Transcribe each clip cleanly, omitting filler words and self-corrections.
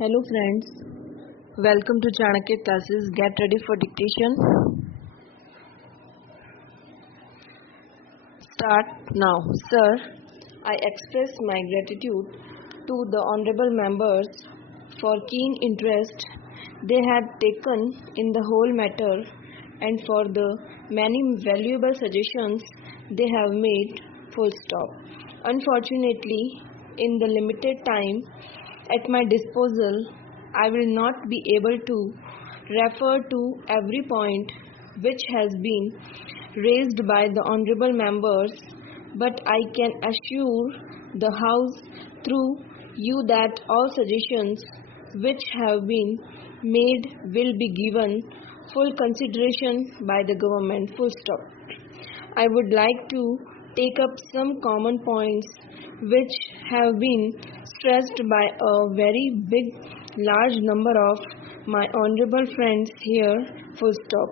Hello friends, welcome to Chanakya classes. Get ready for dictation. Start now. Sir, I express my gratitude to the honorable members for keen interest they had taken in the whole matter and for the many valuable suggestions they have made. Full stop. Unfortunately, in the limited time at my disposal, I will not be able to refer to every point which has been raised by the honorable members, but I can assure the House through you that all suggestions which have been made will be given full consideration by the government. Full stop. I would like to take up some common points which have been stressed by a very large number of my honorable friends here. Full stop.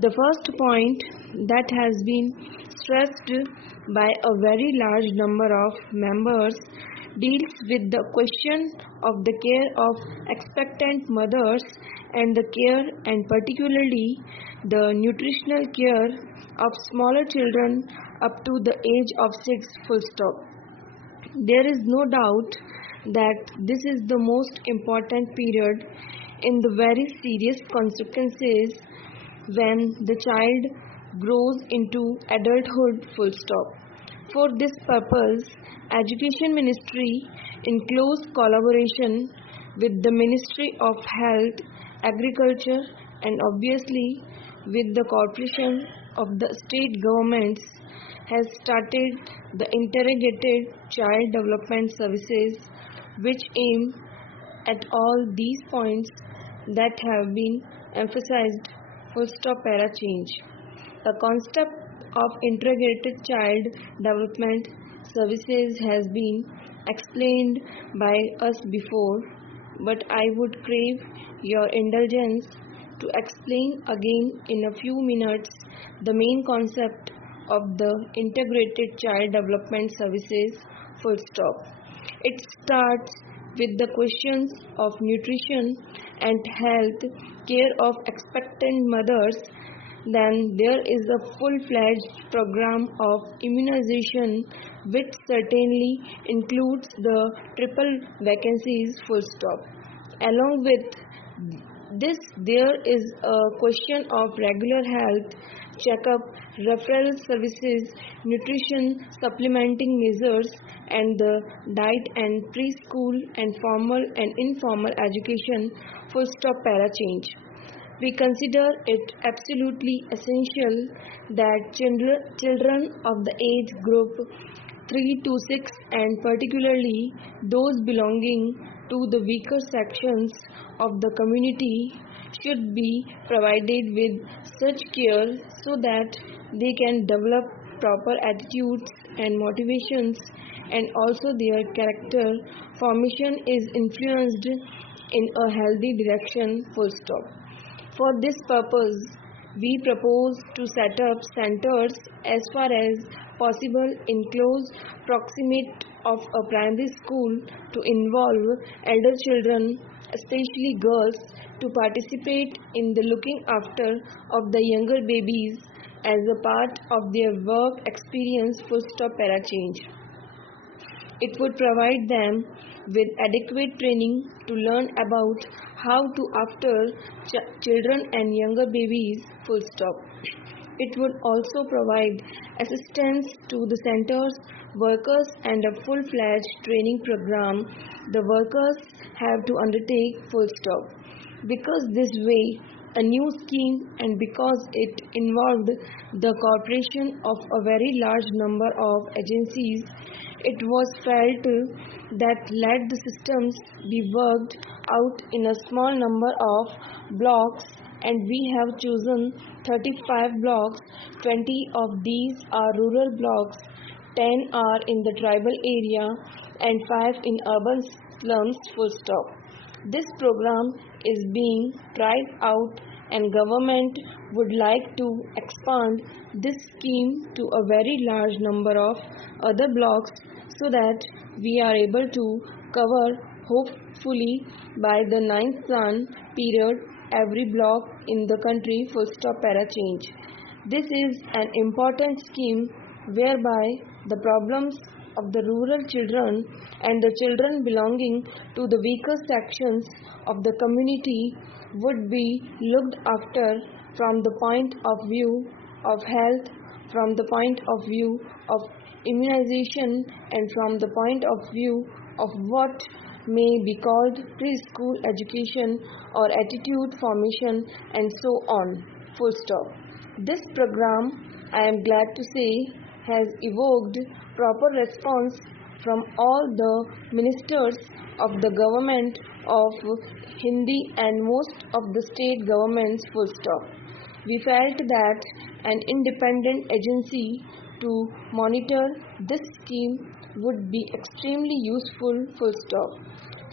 The first point that has been stressed by a very large number of members deals with the question of the care of expectant mothers and the care and particularly the nutritional care of smaller children up to the age of 6. Full stop. There is no doubt that this is the most important period in the very serious consequences when the child grows into adulthood. Full stop. For this purpose, Education Ministry, in close collaboration with the Ministry of Health, Agriculture and obviously with the Corporation of the State Governments, has started the Integrated Child Development Services which aim at all these points that have been emphasized. Full stop. Para change. The concept of integrated child development services has been explained by us before, but I would crave your indulgence to explain again in a few minutes the main concept of the integrated child development services. Full stop. It starts with the questions of nutrition and health care of expectant mothers. Then there is a full-fledged program of immunization which certainly includes the triple vaccines. Full stop. Along with this, there is a question of regular health checkup, referral services, nutrition supplementing measures, and the diet and preschool and formal and informal education. Full stop. Para change. We consider it absolutely essential that children of the age group 3 to 6 and particularly those belonging to the weaker sections of the community should be provided with such care so that they can develop proper attitudes and motivations, and also their character formation is influenced in a healthy direction. Full stop. For this purpose, we propose to set up centers as far as possible in close proximity of a primary school to involve elder children, especially girls, to participate in the looking after of the younger babies as a part of their work experience. Full stop. Para change. It would provide them with adequate training to learn about how to after children and younger babies. Full stop. It would also provide assistance to the center's workers and a full-fledged training program the workers have to undertake. Full stop. Because this way, a new scheme, and because it involved the cooperation of a very large number of agencies, it was felt that let the systems be worked out in a small number of blocks, and we have chosen 35 blocks. 20 of these are rural blocks, 10 are in the tribal area, and 5 in urban slums. Full stop. This program is being tried out, and government would like to expand this scheme to a very large number of other blocks so that we are able to cover fully by the ninth plan period every block in the country. Full stop. Para change. This is an important scheme whereby the problems of the rural children and the children belonging to the weaker sections of the community would be looked after from the point of view of health, from the point of view of immunization, and from the point of view of what may be called preschool education or attitude formation, and so on. Full stop. This program, I am glad to say, has evoked proper response from all the ministers of the government of Hindi and most of the state governments. Full stop. We felt that an independent agency to monitor this scheme would be extremely useful. Full stop.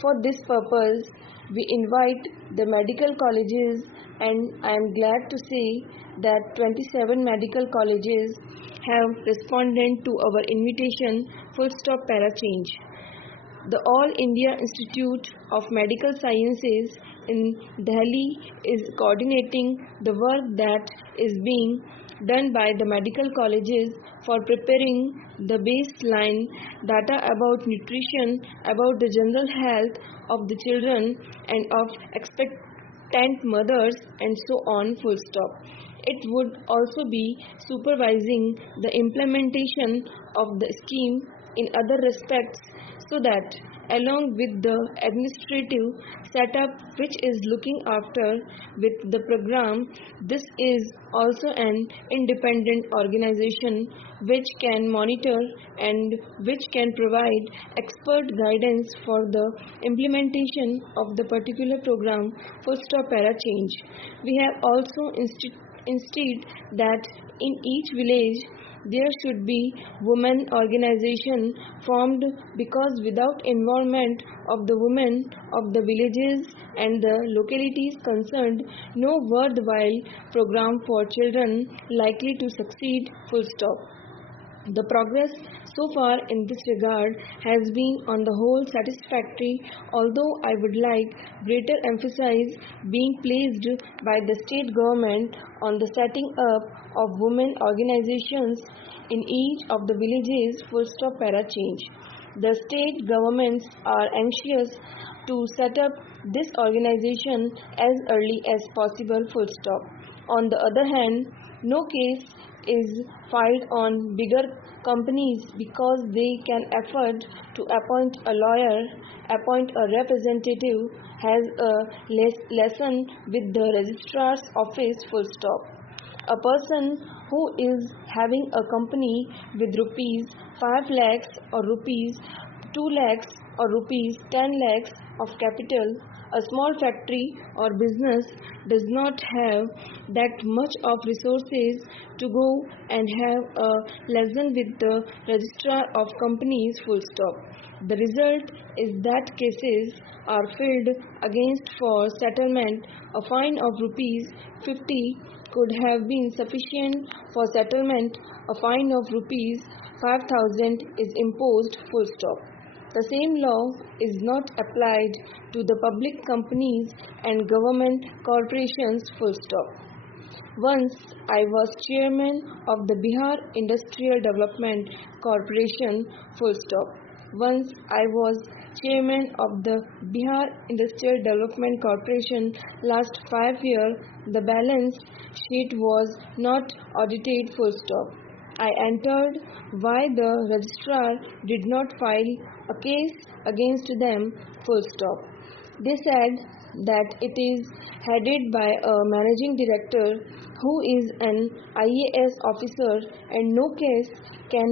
For this purpose, we invite the medical colleges, and I am glad to say that 27 medical colleges have responded to our invitation. Full stop. Para change. The All India Institute of Medical Sciences in Delhi is coordinating the work that is being done by the medical colleges for preparing the baseline data about nutrition, about the general health of the children and of expectant mothers, and so on. Full stop. It would also be supervising the implementation of the scheme in other respects, so that along with the administrative setup which is looking after with the program, this is also an independent organization which can monitor and which can provide expert guidance for the implementation of the particular program. Full stop. Para change. We have also instead that in each village there should be women organization formed, because without involvement of the women of the villages and the localities concerned, no worthwhile program for children likely to succeed. Full stop. The progress so far in this regard has been on the whole satisfactory, although I would like greater emphasis being placed by the state government on the setting up of women organizations in each of the villages. Full stop. Para change. The state governments are anxious to set up this organization as early as possible. Full stop. On the other hand, no case is filed on bigger companies because they can afford to appoint a lawyer, appoint a representative, has a lesson with the registrar's office. Full stop. A person who is having a company with rupees 5 lakhs or rupees 2 lakhs or rupees 10 lakhs of capital, a small factory or business, does not have that much of resources to go and have a lesson with the registrar of companies. Full stop. The result is that cases are filed against for settlement. A fine of rupees 50 could have been sufficient for settlement. A fine of rupees 5,000 is imposed. Full stop. The same law is not applied to the public companies and government corporations. Full stop. Once I was chairman of the Bihar Industrial Development Corporation. Full stop. Once I was chairman of the Bihar Industrial Development Corporation. Last 5 years, the balance sheet was not audited. Full stop. I entered why the registrar did not file a case against them. Full stop. They said that it is headed by a managing director who is an IAS officer and no case can